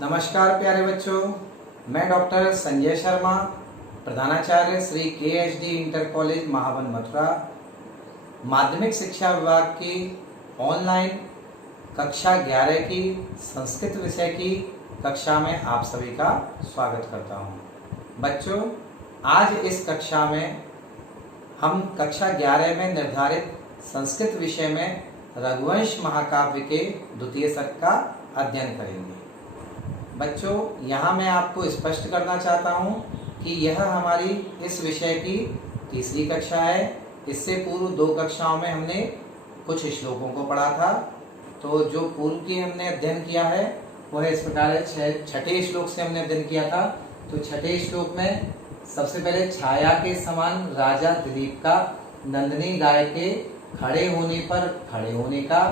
नमस्कार प्यारे बच्चों, मैं डॉक्टर संजय शर्मा, प्रधानाचार्य Shri KHD inter college Mahavan Mathura, माध्यमिक शिक्षा विभाग की ऑनलाइन कक्षा 11 की संस्कृत विषय की कक्षा में आप सभी का स्वागत करता हूं। बच्चों, आज इस कक्षा में हम कक्षा 11 में निर्धारित संस्कृत विषय में रघुवंश महाकाव्य के द्वितीय सर्ग का अध्ययन करेंगे। बच्चों, यहाँ मैं आपको स्पष्ट करना चाहता हूँ कि यह हमारी इस विषय की तीसरी कक्षा है। इससे पूर्व 2 कक्षाओं में हमने कुछ श्लोकों को पढ़ा था। तो जो पूर्व की हमने अध्ययन किया है वह इस प्रकार है। 6ठे श्लोक से हमने अध्ययन किया था। तो 6ठे श्लोक में सबसे पहले छाया के समान राजा दिलीप का, नंदिनी गाय के खड़े होने पर खड़े होने का,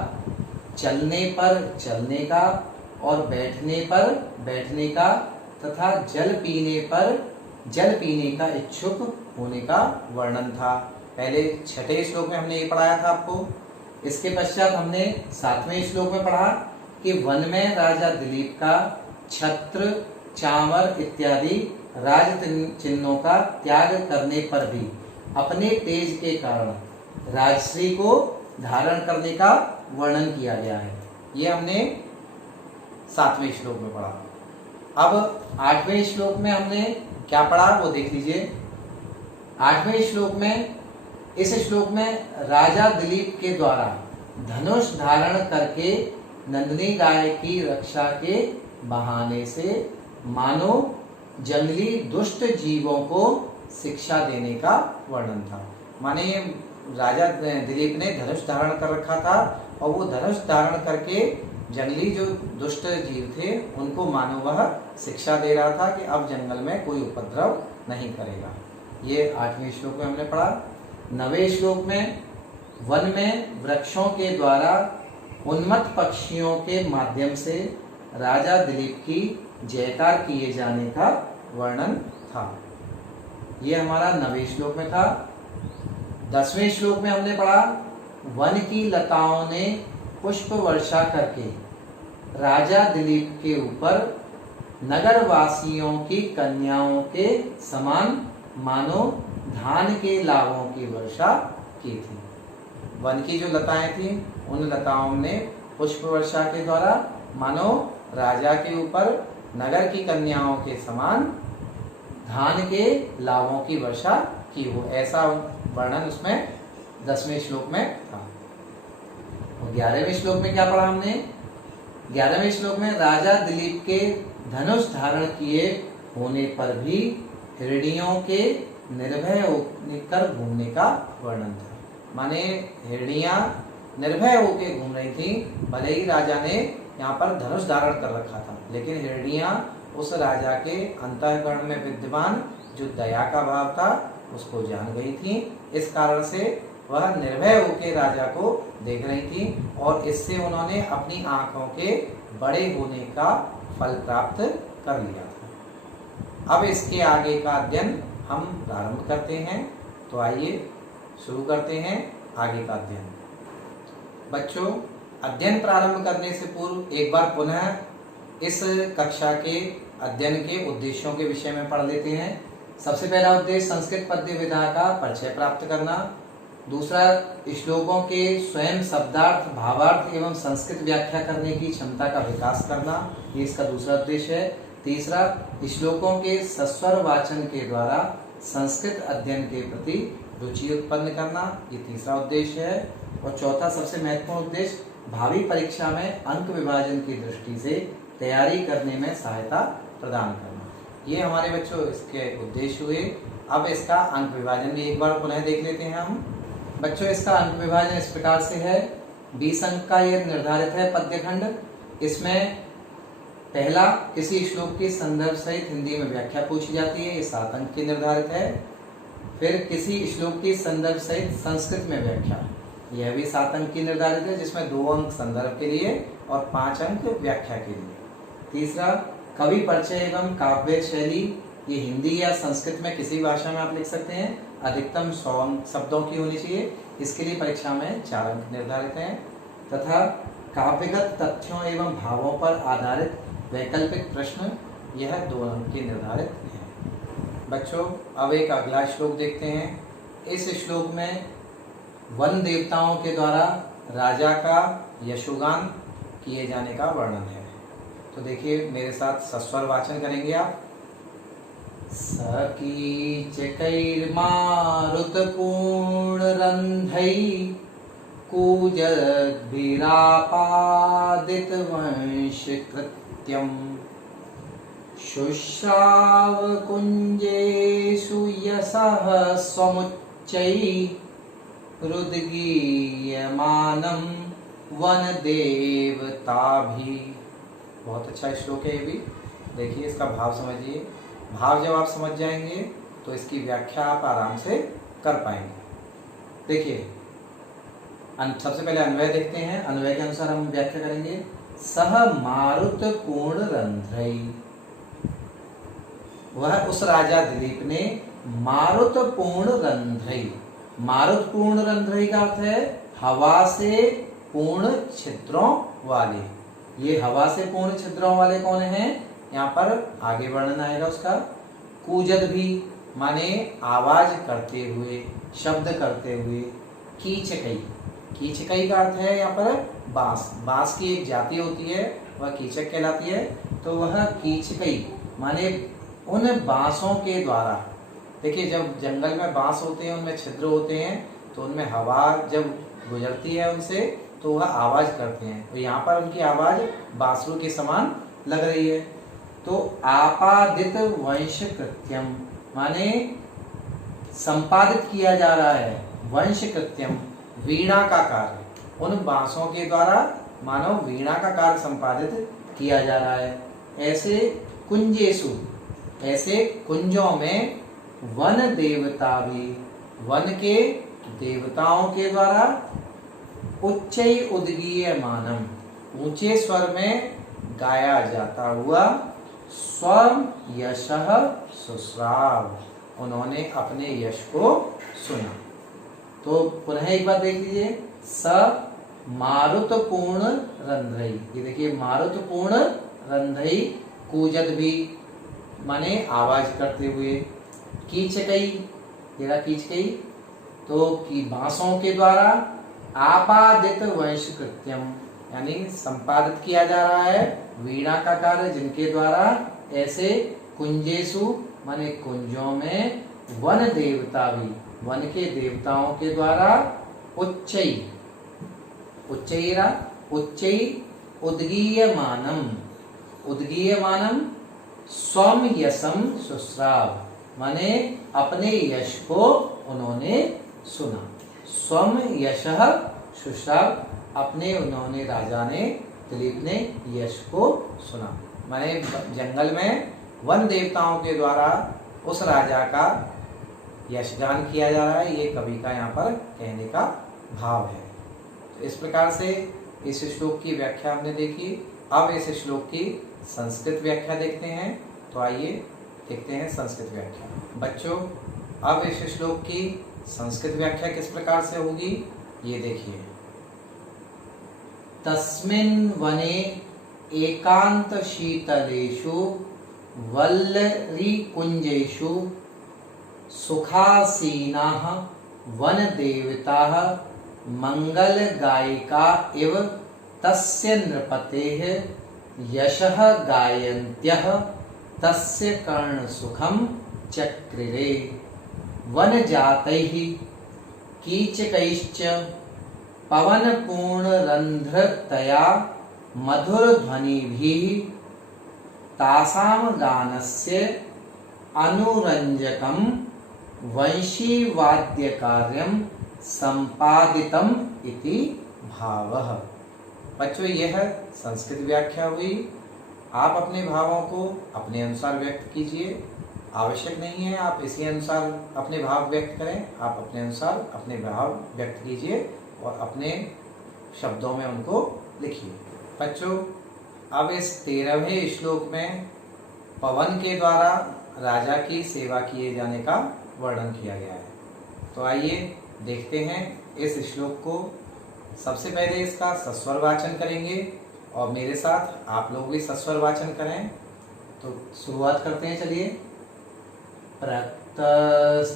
चलने पर चलने का और बैठने पर बैठने का तथा जल पीने पर जल पीने का इच्छुक होने का वर्णन था। पहले 6ठे श्लोक में हमने ये पढ़ाया था आपको। इसके पश्चात हमने 7वें श्लोक में पढ़ा कि वन में राजा दिलीप का छत्र, चामर इत्यादि राज चिन्हों का त्याग करने पर भी अपने तेज के कारण राजश्री को धारण करने का वर्णन किया गया है। ये हमने 7वें श्लोक में पढ़ा। अब 8वें श्लोक में हमने क्या पढ़ा वो देख लीजिए। 8वें श्लोक में, इस श्लोक में राजा दिलीप के द्वारा धनुष धारण करके नंदिनी गाय की रक्षा के बहाने से मानो जंगली दुष्ट जीवों को शिक्षा देने का वर्णन था। माने राजा दिलीप ने धनुष धारण कर रखा था और वो धनुष धारण करके जंगली जो दुष्ट जीव थे उनको मानो वह शिक्षा दे रहा था कि अब जंगल में कोई उपद्रव नहीं करेगा। ये 8वें श्लोक में हमने पढ़ा। 9वें श्लोक में वन में वृक्षों के द्वारा उन्मत्त पक्षियों के माध्यम से राजा दिलीप की जयकार किए जाने का वर्णन था। ये हमारा 9वें श्लोक में था। 10वें श्लोक में हमने पढ़ा वन की लताओं ने पुष्प वर्षा करके राजा दिलीप के ऊपर नगर वासियों की कन्याओं के समान मानो धान के लावों की वर्षा की थी। वन की जो लताएं थी उन लताओं ने पुष्प वर्षा के द्वारा मानो राजा के ऊपर नगर की कन्याओं के समान धान के लावों की वर्षा की हो, ऐसा वर्णन उसमें 10वें श्लोक में था। 11वें श्लोक में क्या पढ़ा हमने? 11वें श्लोक में राजा दिलीप के धनुष धारण किए होने पर भी हिरणियों के निर्भय होकर घूमने का वर्णन था। माने हिरणियां निर्भय होकर घूम रही थी। भले ही राजा ने यहाँ पर धनुष धारण कर रखा था, लेकिन हिरणियां उस राजा के अंतःकरण में विद्यमान जो दया का भाव था उसको जान गई थी। इस कारण से वह निर्भय होकर राजा को देख रही थी और इससे उन्होंने अपनी आंखों के बड़े होने का फल प्राप्त कर लिया था। अब इसके आगे का अध्ययन हम प्रारंभ करते हैं। तो आइए शुरू करते हैं आगे का अध्ययन। बच्चों, अध्ययन प्रारंभ करने से पूर्व एक बार पुनः इस कक्षा के अध्ययन के उद्देश्यों के विषय में पढ़ लेते हैं। सबसे पहला उद्देश्य संस्कृत पद्य विधा का परिचय प्राप्त करना। दूसरा, श्लोकों के स्वयं शब्दार्थ, भावार्थ एवं संस्कृत व्याख्या करने की क्षमता का विकास करना, ये इसका दूसरा उद्देश्य है। तीसरा, श्लोकों के सस्वर वाचन के द्वारा संस्कृत अध्ययन के प्रति रुचि उत्पन्न करना, ये तीसरा उद्देश्य है। और चौथा सबसे महत्वपूर्ण उद्देश्य भावी परीक्षा में अंक विभाजन की दृष्टि से तैयारी करने में सहायता प्रदान करना। ये हमारे बच्चों इसके उद्देश्य हुए। अब इसका अंक विभाजन भी एक बार पुनः देख लेते हैं हम। बच्चों, इसका अंक विभाजन इस प्रकार से है। 20 अंक का यह निर्धारित है पद्यखंड। इसमें पहला किसी श्लोक की संदर्भ सहित हिंदी में व्याख्या पूछी जाती है, ये 7 अंक की निर्धारित है। फिर किसी श्लोक की संदर्भ सहित संस्कृत में व्याख्या, यह भी 7 अंक की निर्धारित है, जिसमें 2 अंक संदर्भ के लिए और 5 अंक व्याख्या के लिए। तीसरा, कवि परिचय एवं काव्य शैली, ये हिंदी या संस्कृत में किसी भाषा में आप लिख सकते हैं, अधिकतम 100 शब्दों की होनी चाहिए। इसके लिए परीक्षा में 4 अंक निर्धारित हैं। तथा काव्यगत तथ्यों एवं भावों पर आधारित वैकल्पिक प्रश्न यह 2 अंक के निर्धारित हैं। बच्चों अब एक अगला श्लोक देखते हैं। इस श्लोक में वन देवताओं के द्वारा राजा का यशोगान किए जाने का वर्णन है। तो देखिए मेरे साथ सस्वर वाचन करेंगे आप। सकीचकैर्मारुतपूर्णरन्ध्रै कूजद्भिरापादितवंशकृत्यं शुश्रावकुञ्जेषु यशः स्वमुच्चैरुद्गीयमानं वनदेवताभिः। बहुत अच्छा श्लोक है ये भी। देखिए इसका भाव समझिए। भाव जब आप समझ जाएंगे तो इसकी व्याख्या आप आराम से कर पाएंगे। देखिए सबसे पहले अन्वय देखते हैं। अन्वय के अनुसार हम व्याख्या करेंगे। सह मारुत पूर्ण रंध्रै, वह उस राजा दिलीप ने मारुत पूर्ण रंध्रै। मारुत पूर्ण रंध्रै का अर्थ है हवा से पूर्ण छिद्रों वाले। ये हवा से पूर्ण छिद्रों वाले कौन हैं? यहाँ पर आगे वर्णन आएगा उसका। कूजद भी माने आवाज करते हुए, शब्द करते हुए। कीचकई, कीचकई का अर्थ है यहाँ पर बांस। बांस की एक जाति होती है वह कीचक कहलाती है। तो वह कीचकई माने उन बांसों के द्वारा। देखिए जब जंगल में बांस होते हैं उनमें छिद्र होते हैं तो उनमें हवा जब गुजरती है उनसे तो वह आवाज करते हैं। तो यहाँ पर उनकी आवाज बांसुरी के समान लग रही है। तो आपादित वंश कृत्यम माने संपादित किया जा रहा है। वंश कृत्यम वीणा का कार्य, उन बांसों के द्वारा मानो वीणा का कार्य संपादित किया जा रहा है। ऐसे कुंजेसु, ऐसे कुंजों में वन देवता भी, वन के देवताओं के द्वारा उच्चै उद्गीयमानम, ऊंचे स्वर में गाया जाता हुआ स्वम यशः शुश्राव, उन्होंने अपने यश को सुना। तो पुनः एक बार देख लीजिए। स मारुत पूर्ण रंध्रै, ये देखिए मारुत पूर्ण रंध्रै कूजद भी माने आवाज करते हुए। कीचकई, तेरा कीचकई तो की बांसों के द्वारा। आपादित वंश कृत्यम यानी संपादित किया जा रहा है वीणा का कार्य जिनके द्वारा। ऐसे कुंजेसु माने कुंजों में वन देवता भी, वन के देवताओं के द्वारा उच्चै, उच्चैरा उच्चै उद्गीयमानम, उद्गीयमानम स्वम यशम शुश्राव माने अपने यश को उन्होंने सुना। स्वम यशः शुश्राव अपने उन्होंने राजा ने दिलीप ने यश को सुना। माने जंगल में वन देवताओं के द्वारा उस राजा का यशगान किया जा रहा है। ये कवि का यहाँ पर कहने का भाव है। तो इस प्रकार से इस श्लोक की व्याख्या हमने देखी। अब इस श्लोक की संस्कृत व्याख्या देखते हैं। तो आइए देखते हैं संस्कृत व्याख्या। बच्चों अब इस श्लोक की संस्कृत व्याख्या किस प्रकार से होगी ये देखिए। तस्मिन् वने एकांत शीतलेषु वल्लरीकुञ्जेषु सुखासीनाः वनदेवताः मंगलगायिका इव तस्य नृपतेः यशः गायन्त्यः तस्य कर्णसुखं चक्रिरे। वनजातैः कीचकैश्च पवनपूर्णरन्ध्रतया मधुरध्वनिभिः तासां गानस्य अनुरञ्जकं वंशीवाद्यकार्यं संपादितम् इति भावः। बच्चों यह संस्कृत व्याख्या हुई। आप अपने भावों को अपने अनुसार व्यक्त कीजिए। आवश्यक नहीं है आप इसी अनुसार अपने भाव व्यक्त करें। आप अपने अनुसार अपने भाव व्यक्त कीजिए और अपने शब्दों में उनको लिखिए। बच्चों अब इस 13वें श्लोक में पवन के द्वारा राजा की सेवा किए जाने का वर्णन किया गया है। तो आइए देखते हैं इस श्लोक को। सबसे पहले इसका सस्वर वाचन करेंगे और मेरे साथ आप लोग भी सस्वर वाचन करें। तो शुरुआत करते हैं, चलिए। प्रतस्तुषारै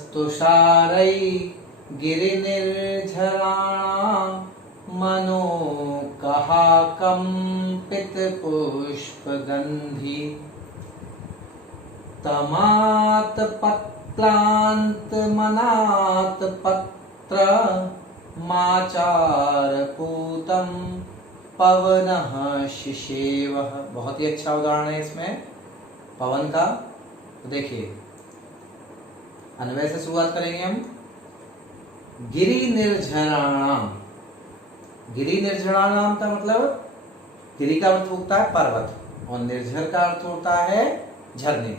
गिरिनिर्झराणां मनोकहाकम्पितपुष्पगन्धि तमात्पत्रान्तमनात्पत्रमाचारपूतं पवनः शिशेवः। बहुत ही अच्छा उदाहरण है इसमें पवन का। तो देखिए, अन्वय से शुरुआत करेंगे हम। गिरि निर्झराणाम। गिरि निर्झराणाम का मतलब गिरि का अर्थ होता है पर्वत और निर्झर का अर्थ होता है झरने।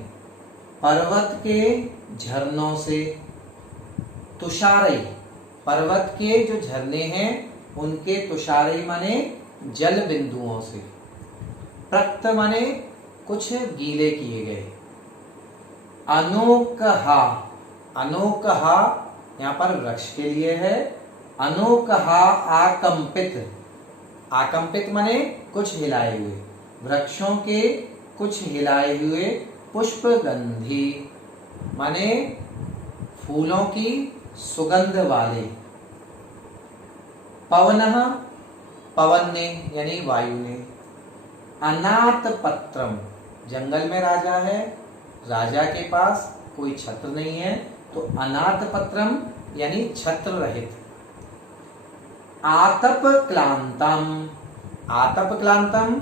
पर्वत के झरनों से, तुषारई, पर्वत के जो झरने हैं उनके तुषारई माने जल बिंदुओं से, प्रक्त माने कुछ गीले किए गए, अनोकहा, अनोकहा यहाँ पर वृक्ष के लिए है, अनोकहा आकंपित, आकंपित माने कुछ हिलाए हुए, वृक्षों के कुछ हिलाए हुए, पुष्पगंधी माने फूलों की सुगंध वाले, पवनः पवन ने यानी वायु ने, अनाथ पत्रम जंगल में राजा है, राजा के पास कोई छत्र नहीं है तो अनाथ पत्रम यानी छत्र रहित, आतप क्लांतम, आतप क्लांतम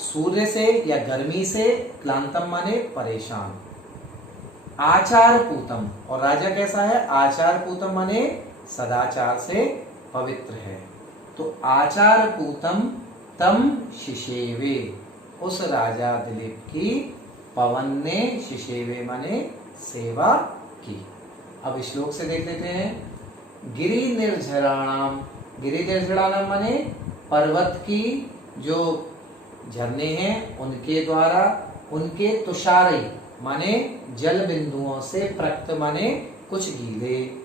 सूर्य से या गर्मी से, क्लांतम माने परेशान, आचार पूतम और राजा कैसा है, आचार पूतम माने सदाचार से पवित्र है। तो आचार पूतम तम शिशेवे, उस राजा दिलीप की पवन ने शिशेवे माने सेवा की। अब श्लोक से देख लेते हैं। गिरि निर्झराणाम, गिरि निर्झराणाम माने पर्वत की जो झरने हैं उनके द्वारा, उनके तुषारे माने जल बिंदुओं से, प्रक्त माने कुछ गीले,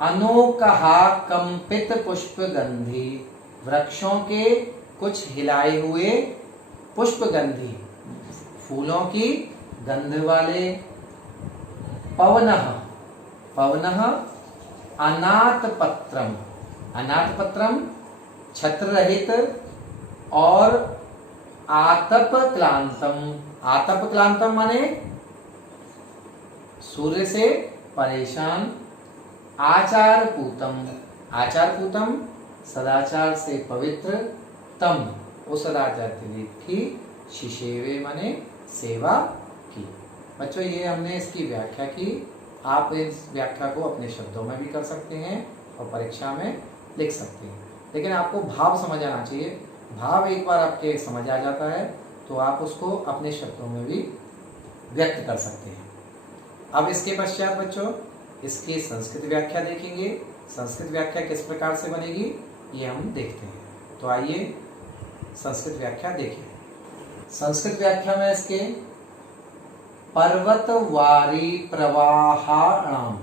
अनोकहा कंपित पुष्पगंधी वृक्षों के कुछ हिलाए हुए, पुष्पगंधी फूलों की गंध वाले, पवनः, पवनः अनाथ पत्रम, अनाथ पत्रम छत्र रहित, और आतप क्लांतम, आतप क्लांतम माने सूर्य से परेशान, आचार पूतम, आचार पूतम सदाचार से पवित्र, तम उस राजा दिलीप की शिशेवे माने सेवा की। बच्चों, ये हमने इसकी व्याख्या की। आप इस व्याख्या को अपने शब्दों में भी कर सकते हैं और परीक्षा में लिख सकते हैं, लेकिन आपको भाव समझ आना चाहिए। भाव एक बार आपके समझ आ जाता है तो आप उसको अपने शब्दों में भी व्यक्त कर सकते हैं। अब इसके पश्चात बच्चों इसकी संस्कृत व्याख्या देखेंगे। संस्कृत व्याख्या किस प्रकार से बनेगी ये हम देखते हैं। तो आइए संस्कृत व्याख्या देखें। संस्कृत व्याख्या में इसके पर्वत वारी प्रवाहाणाम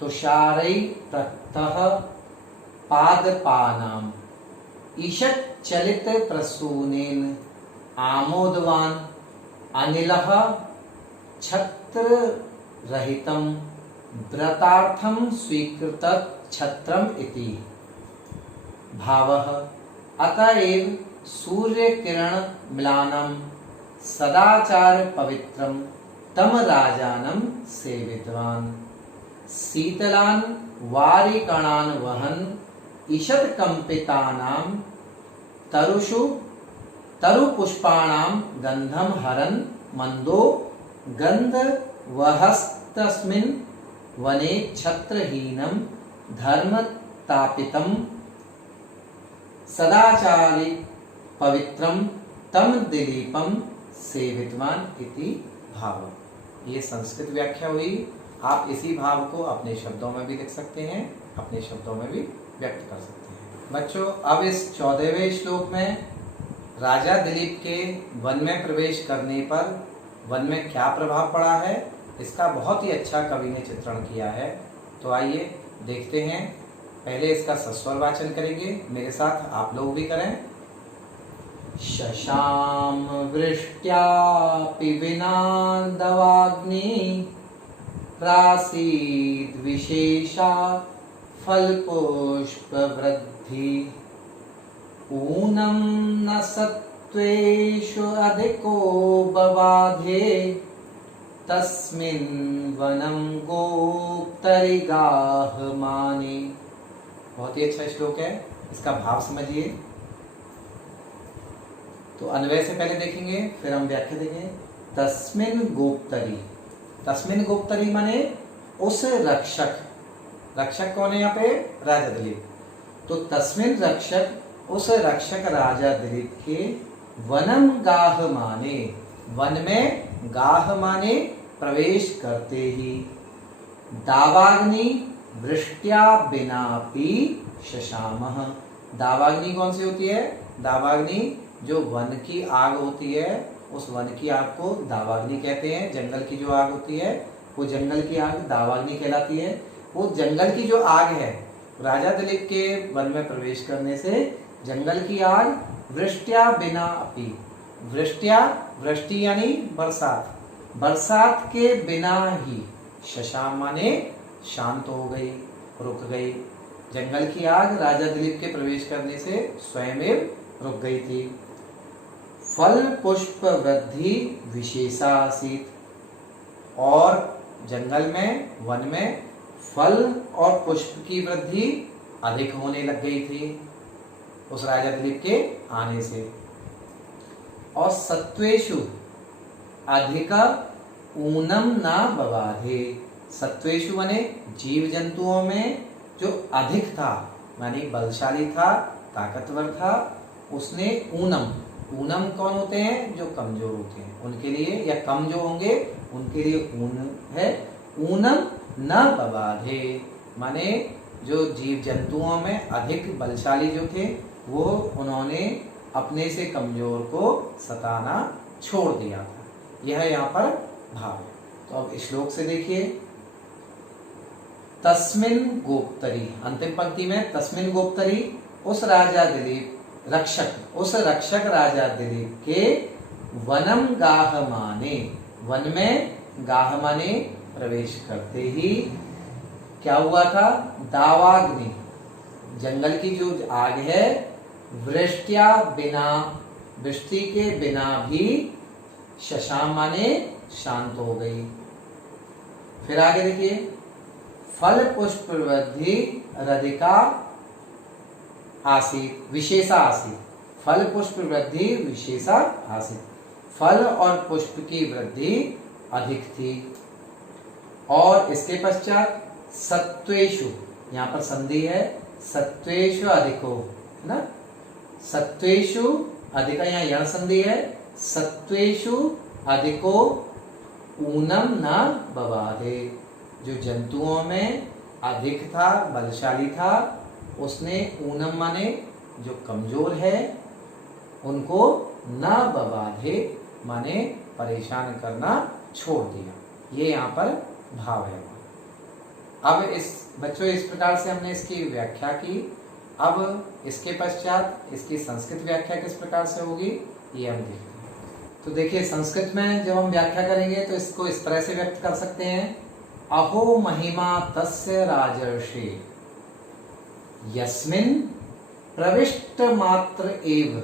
तुषारै प्रक्तः पादपानाम ईषत् चलित प्रसूनेन आमोदवान अनिलः छत्र रहितं व्रतार्थं स्वीकृत छत्रम इति भावः। अतएव सूर्य किरण म्लानं सदाचार पवित्रं तम राजानं सेवितवान् शीतलान् वारिकणान् वहन् ईषत् कंपितानां तरुषु तरुपुष्पाणां गंधं हरन् मंदो गंधवहस्तस्मिन् वने छत्रहीनं धर्मतापितं सदाचारी पवित्रं तम दिलीपम सेवितवान इति भाव। ये संस्कृत व्याख्या हुई। आप इसी भाव को अपने शब्दों में भी लिख सकते हैं, अपने शब्दों में भी व्यक्त कर सकते हैं। बच्चों, अब इस 14वें श्लोक में राजा दिलीप के वन में प्रवेश करने पर वन में क्या प्रभाव पड़ा है इसका बहुत ही अच्छा कवि ने चित्रण किया है। तो आइए देखते हैं। पहले इसका सस्वर वाचन करेंगे, मेरे साथ आप लोग भी करें। शशाम वृष्ट्यापि विना दवाग्नि प्रासीद विशेषा फलपुष्प वृद्धि ऊनम न सत्त्वेषु अधिको बबाधे तस्मिन् वनं गोप्तरिगाह माने। बहुत ही अच्छा श्लोक है, इसका भाव समझिए। तो अन्वय से पहले देखेंगे, फिर हम व्याख्या देखेंगे। तस्मिन् गोप्तरी, तस्मिन् गोप्तरी माने उस रक्षक, रक्षक कौन है यहाँ पे? राजा दिलीप। तो तस्मिन् रक्षक, उस रक्षक राजा दिलीप के वनम गाह माने, वन में गाह माने प्रवेश करते ही, दावाग्नि वृष्ट्या बिनापि शशामः। दावाग्नि कौन सी होती है? दावाग्नि जो वन की आग होती है, उस वन की आग को दावाग्नि कहते हैं। जंगल की जो आग होती है वो जंगल की आग दावाग्नि कहलाती है। वो जंगल की जो आग है, राजा दिलीप के वन में प्रवेश करने से जंगल की आग वृष्ट्या बिना अपि, वृष्ट्या, वृष्टि यानी बरसात, बरसात के बिना ही, शशाम माने शांत हो गई, रुक गई। जंगल की आग राजा दिलीप के प्रवेश करने से स्वयं रुक गई थी। फल पुष्प वृद्धि विशेषा आसीत, और जंगल में, वन में फल और पुष्प की वृद्धि अधिक होने लग गई थी उस राजा दिलीप के आने से। और सत्वेषु अधिका ऊनम ना बबाधे, सत्वेषु माने जीव जंतुओं में जो अधिक था, माने बलशाली था, ताकतवर था, उसने ऊनम, ऊनम कौन होते हैं? जो कमजोर होते हैं उनके लिए, या कम जो होंगे उनके लिए ऊन है। ऊनम न बबाधे माने जो जीव जंतुओं में अधिक बलशाली जो थे, वो उन्होंने अपने से कमजोर को सताना छोड़ दिया था। यह यहाँ पर भाव है। तो अब इस श्लोक से देखिए, तस्मिन् गोप्तरी, अंतिम पंक्ति में तस्मिन् गोप्तरी, उस राजा दिलीप रक्षक, उस रक्षक राजा दिलीप के वनम गाह माने, वन में गाह माने प्रवेश करते ही क्या हुआ था? दावाग्नि, जंगल की जो आग है, वृष्ट्या बिना, वृष्टि के बिना भी, शशाम माने शांत हो गई। फिर आगे देखिए, फल पुष्प वृद्धि रधिका आसीत, विशेषा आसीत, फल पुष्प वृद्धि विशेषा आसीत, फल और पुष्प की वृद्धि अधिक थी। और इसके पश्चात सत्वेषु, यहाँ पर संधि है, सत्वेषु अधिको, है ना, सत्वेषु अधिका, यहाँ यण संधि है, सत्वेषु अधिको ऊनम न बबाधे, जो जंतुओं में अधिक था, बलशाली था, उसने ऊनम माने जो कमजोर है उनको न बबाधे माने परेशान करना छोड़ दिया। ये यहाँ पर भाव है। अब इस बच्चों, इस प्रकार से हमने इसकी व्याख्या की। अब इसके पश्चात इसकी संस्कृत व्याख्या किस प्रकार से होगी ये हम देखते हैं। तो देखिए, संस्कृत में जब हम व्याख्या करेंगे तो इसको इस तरह से व्यक्त कर सकते हैं, अहो महिमा तस्य राजर्षि यस्मिन् प्रविष्ट मात्र एव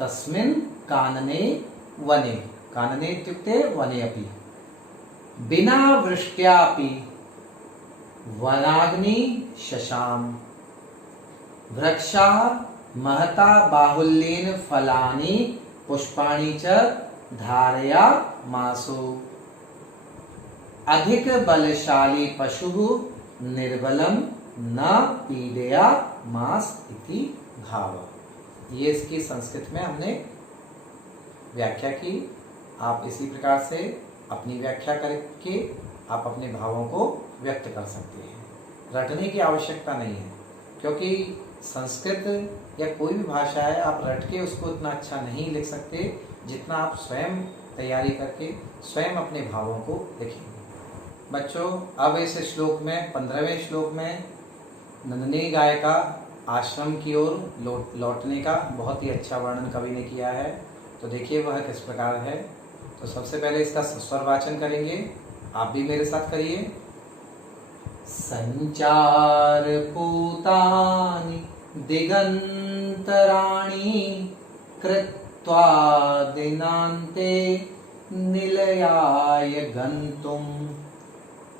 तस्मिन् कानने वने, कानने इत्युक्ते वने अपि, बिना वृष्ट्यापि वनाग्नि शशाम, वृक्षा महता बाहुल्येन फलानि पुष्पाणि च धारया मासु, अधिक बलशाली पशु निर्बलम न पीड़या मास इति भाव। ये इसकी संस्कृत में हमने व्याख्या की। आप इसी प्रकार से अपनी व्याख्या करके आप अपने भावों को व्यक्त कर सकते हैं। रटने की आवश्यकता नहीं है, क्योंकि संस्कृत या कोई भी भाषा है, आप रट के उसको इतना अच्छा नहीं लिख सकते जितना आप स्वयं तैयारी करके स्वयं अपने भावों को लिखेंगे। बच्चों, अब इस श्लोक में 15वें श्लोक में नंदिनी गाय का आश्रम की ओर लौटने का बहुत ही अच्छा वर्णन कवि ने किया है। तो देखिए वह किस प्रकार है। तो सबसे पहले इसका स्वर वाचन करेंगे, आप भी मेरे साथ करिए। संचार पूतानि दिगंतराणि कृत्वा दिनान्ते निलयाय गन्तुं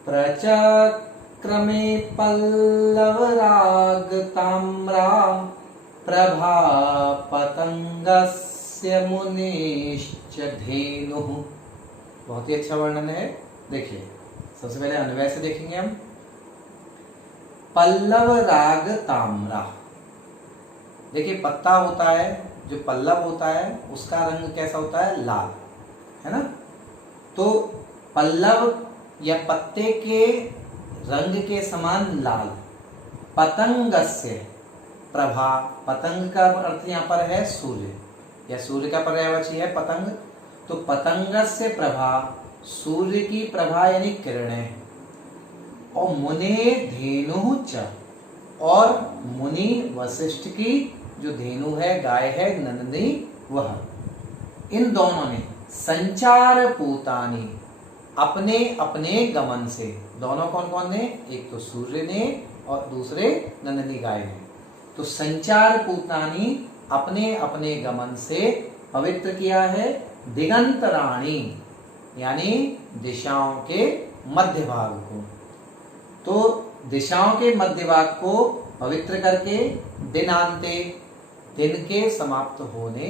प्रचक्रमे पल्लवरागताम्रा प्रभा पतंगस्य मुनेश्च धेनुः। बहुत ही अच्छा वर्णन है। देखिए सबसे पहले अन्वय से देखेंगे हम। पल्लव राग ताम्रा, देखिए पत्ता होता है, जो पल्लव होता है उसका रंग कैसा होता है? लाल, है ना। तो पल्लव या पत्ते के रंग के समान लाल। पतंगस्य प्रभा, पतंग का अर्थ यहाँ पर है सूर्य, या सूर्य का पर्यायवाची है पतंग। तो पतंगस्य प्रभा, सूर्य की प्रभा यानी किरणें। और मुने धेनु च, और मुनि वशिष्ठ की जो धेनु है, गाय है, नंदिनी, वह। इन दोनों ने संचार पूतानी, अपने अपने गमन से, दोनों कौन कौन ने? एक तो सूर्य ने और दूसरे नंदिनी गाय ने। तो संचार पूतानी, अपने अपने गमन से पवित्र किया है दिगंतराणी, यानी दिशाओं के मध्य भाग को। तो दिशाओं के मध्य भाग को पवित्र करके दिनांते, दिन के समाप्त होने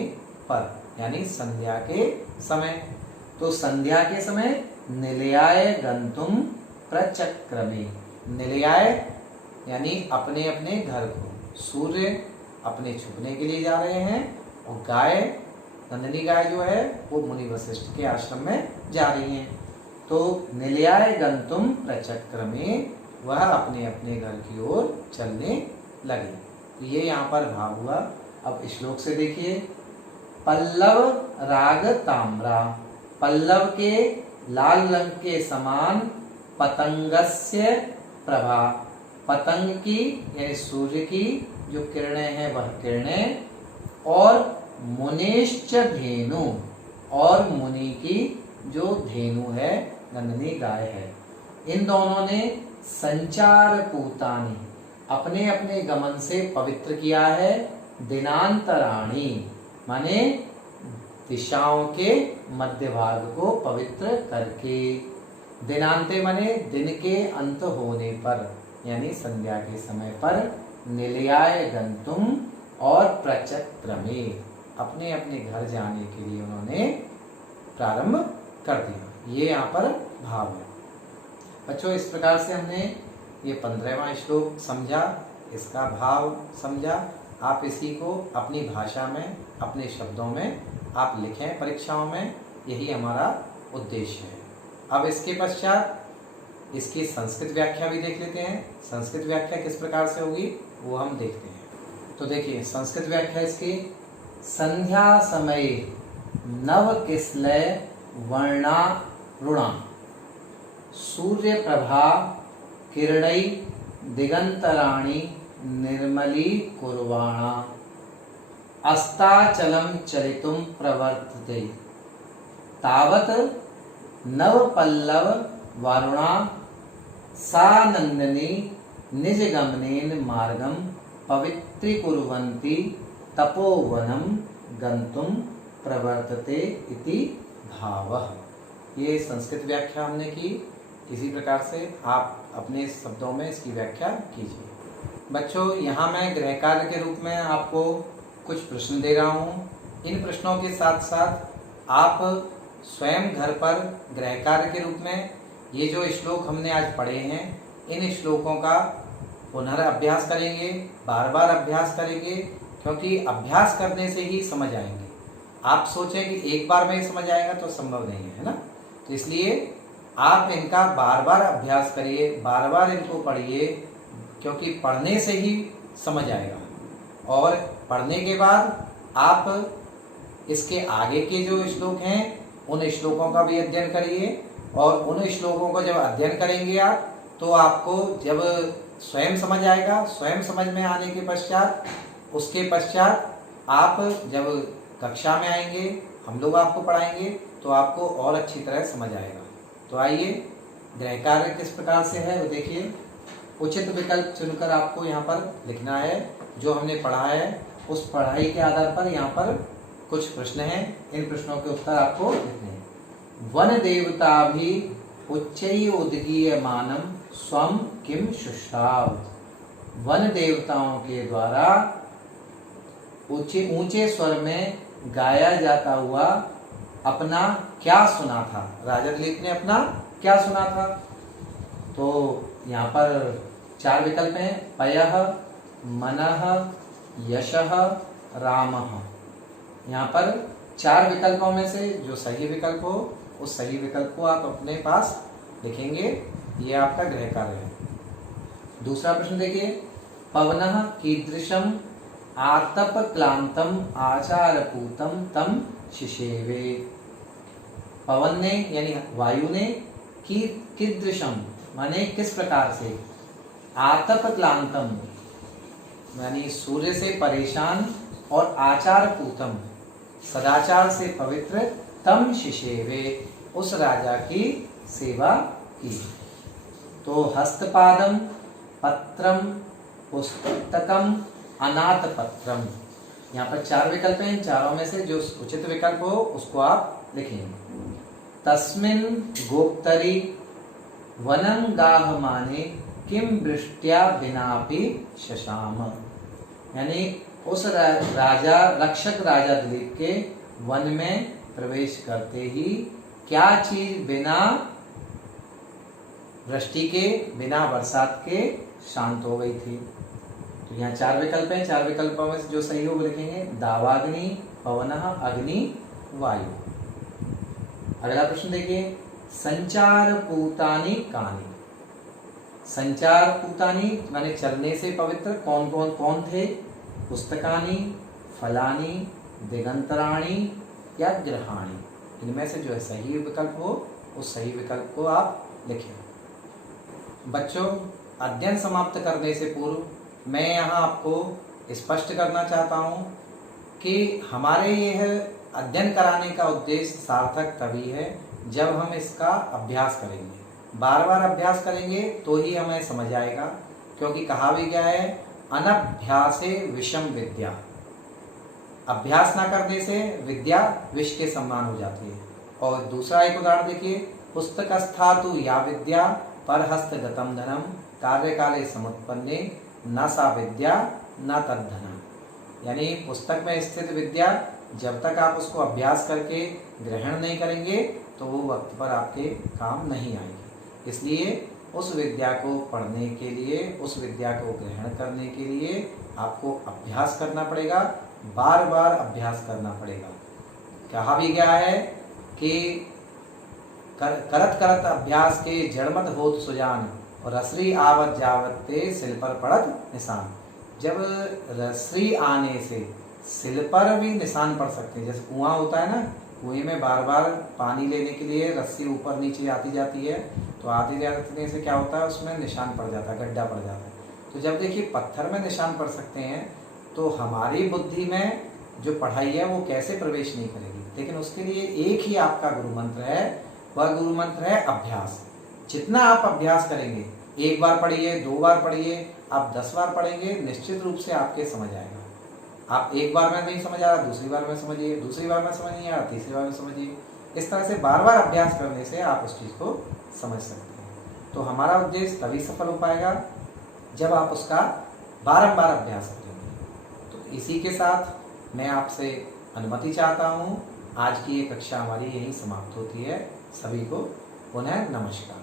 पर, यानी संध्या के समय। तो संध्या के समय निलयाय गंतुम प्रचक्रमे, निलयाय यानी अपने अपने घर को। सूर्य अपने छुपने के लिए जा रहे हैं, और गाय, नंदिनी गाय जो है वो मुनि वशिष्ठ के आश्रम में जा रही हैं। तो निलयाय गंतुम प्रचक्रमे, वह अपने अपने घर की ओर चलने लगे। तो ये यहाँ पर भाव हुआ। अब श्लोक से देखिए। पल्लव राग ताम्रा, पल्लव के लाल रंग के समान, पतंगस्य प्रभा, पतंग की यानी सूर्य की जो किरणें हैं वह किरणें, और मुनेश्च धेनु, और मुनि की जो धेनु है, नंदिनी गाय है। इन दोनों ने संचार पूतानी, अपने अपने गमन से पवित्र किया है दिनांतराणी, माने दिशाओं के मध्य भाग को पवित्र करके। दिनांते माने दिन के अंत होने पर, यानी संध्या के समय पर। निलयाय गंतुम, और प्रचक्रमे, अपने अपने घर जाने के लिए उन्होंने प्रारंभ कर दिया। ये यहाँ पर भाव है। बच्चों इस प्रकार से हमने ये 15वां श्लोक समझा, इसका भाव समझा। आप इसी को अपनी भाषा में, अपने शब्दों में आप लिखें परीक्षाओं में, यही हमारा उद्देश्य है। अब इसके पश्चात इसकी संस्कृत व्याख्या भी देख लेते हैं। संस्कृत व्याख्या किस प्रकार से होगी वो हम देखते हैं। तो देखिए संस्कृत व्याख्या इसकी। संध्या समय नव किसलय वर्णा रुणा, सूर्य प्रभा किरणै दिगंतराणि निर्मली कुर्वाणा, अस्ताचलं चलितुं प्रवर्तते, तावत् नव पल्लव वारुणा सा नंदिनी निज गमनेन मार्गं पवित्रीकुर्वन्ति तपोवनं गंतुम प्रवर्तते इति भावः। ये संस्कृत व्याख्या हमने की। इसी प्रकार से आप अपने शब्दों में इसकी व्याख्या कीजिए। बच्चों यहाँ मैं गृह कार्य के रूप में आपको कुछ प्रश्न दे रहा हूँ। इन प्रश्नों के साथ साथ आप स्वयं घर पर गृह कार्य के रूप में ये जो श्लोक हमने आज पढ़े हैं, इन श्लोकों का पुनर्अभ्यास करेंगे, बार बार अभ्यास करेंगे, क्योंकि अभ्यास करने से ही समझ आएंगे। आप सोचें कि एक बार में ही समझ आएगा तो संभव नहीं है ना। तो इसलिए आप इनका बार बार अभ्यास करिए, बार बार इनको पढ़िए, क्योंकि पढ़ने से ही समझ आएगा। और पढ़ने के बाद आप इसके आगे के जो श्लोक हैं उन श्लोकों का भी अध्ययन करिए, और उन श्लोकों को जब अध्ययन करेंगे आप, तो आपको जब स्वयं समझ आएगा। स्वयं समझ में आने के पश्चात उसके पश्चात आप जब कक्षा में आएंगे, हम लोग आपको पढ़ाएंगे तो आपको और अच्छी तरह समझ आएगा। तो आइए, गृह कार्य किस प्रकार से है वो देखिए। उचित विकल्प चुनकर आपको यहाँ पर लिखना है। जो हमने पढ़ा है उस पढ़ाई के आधार पर यहाँ पर कुछ प्रश्न हैं, इन प्रश्नों के उत्तर आपको लिखने हैं। वन देवता भी उच्चैः उद्गीयमानं स्वं किम शुश्राव। वन देवताओं के द्वारा ऊंचे स्वर में गाया जाता हुआ अपना क्या सुना था। राजा दिलीप ने अपना क्या सुना था। तो यहाँ पर 4 विकल्प हैं, पयः, मनः, यशः, रामः। यहाँ पर 4 विकल्पों में से जो सही विकल्प हो उस सही विकल्प को आप अपने पास लिखेंगे। ये आपका गृह कार्य है। दूसरा प्रश्न देखिए, पवनः कीदृशम आतप क्लांतम आचारपूतम तम शिशेवे। पवन ने यानी वायु ने कीदृशम माने किस प्रकार से, आतप क्लांतम यानी सूर्य से परेशान, और आचार पूतम सदाचार से पवित्र, तम शिशेवे उस राजा की सेवा की। तो हस्तपादम, पत्रम, पुस्तकम, अनाथ पत्रम। यहाँ पर 4 विकल्प हैं। इन चारों में से जो उचित विकल्प हो उसको आप लिखेंगे। तस्मिन् गोप्तरी वनं गाहमाने किम वृष्ट्या बिनापि शशाम। यानी उस राजा रक्षक राजा दिलीप के वन में प्रवेश करते ही क्या चीज बिना वृष्टि के, बिना बरसात के शांत हो गई थी। तो यहाँ 4 विकल्प हैं। 4 विकल्पों में से जो सही हो वो लिखेंगे। दावाग्नि, पवनः, अग्नि, वायु। अगला प्रश्न देखिए, संचार पूतानि कानि। संचार पूतानि माने चलने से पवित्र कौन थे। पुस्तकानि, फलानि, दिगंतराणि या ग्रहाणि। इनमें से जो सही विकल्प हो उस सही विकल्प को आप लिखें। बच्चों, अध्ययन समाप्त करने से पूर्व मैं यहाँ आपको स्पष्ट करना चाहता हूँ कि हमारे यह अध्ययन कराने का उद्देश्य सार्थक तभी है जब हम इसका अभ्यास करेंगे। बार बार अभ्यास करेंगे तो ही हमें समझ आएगा, क्योंकि कहा भी गया है अनभ्यासे विषम विद्या। अभ्यास ना करने से विद्या विष के समान हो जाती है। और दूसरा एक उदाहरण देखिए, पुस्तकस्थातु या विद्या परहस्तगतम धनम कार्यकाले समुत्पन्ने न सा विद्या न तद्धनम। यानी पुस्तक में स्थित विद्या जब तक आप उसको अभ्यास करके ग्रहण नहीं करेंगे तो वो वक्त पर आपके काम नहीं आएगी। इसलिए उस विद्या को पढ़ने के लिए, उस विद्या को ग्रहण करने के लिए आपको अभ्यास करना पड़ेगा, बार बार अभ्यास करना पड़ेगा। कहा भी गया है कि करत करत अभ्यास के जड़मत होत सुजान, और रसरी आवत जावत ते सिल पर पड़त निशान। जब रसरी आने से सिल पर भी निशान पड़ सकते हैं। जैसे कुआं होता है ना, कुएं में बार बार पानी लेने के लिए रस्सी ऊपर नीचे आती जाती है, तो आती जाने से क्या होता है, उसमें निशान पड़ जाता है, गड्ढा पड़ जाता है। तो जब देखिए पत्थर में निशान पड़ सकते हैं तो हमारी बुद्धि में जो पढ़ाई है वो कैसे प्रवेश नहीं करेगी। लेकिन उसके लिए एक ही आपका गुरु मंत्र है, वह गुरु मंत्र है अभ्यास। जितना आप अभ्यास करेंगे, 1 बार पढ़िए, 2 बार पढ़िए, आप 10 बार पढ़ेंगे, निश्चित रूप से आपके समझ आएगा। आप 1 बार में नहीं समझ आ रहा, दूसरी बार में समझिए, दूसरी बार में समझ नहीं आ रहा, तीसरी बार में समझिए। इस तरह से बार बार अभ्यास करने से आप उस चीज़ को समझ सकते हैं। तो हमारा उद्देश्य तभी सफल हो पाएगा जब आप उसका बारंबार अभ्यास करेंगे। तो इसी के साथ मैं आपसे अनुमति चाहता हूँ। आज की ये कक्षा हमारी यहीं समाप्त होती है। सभी को पुनः नमस्कार।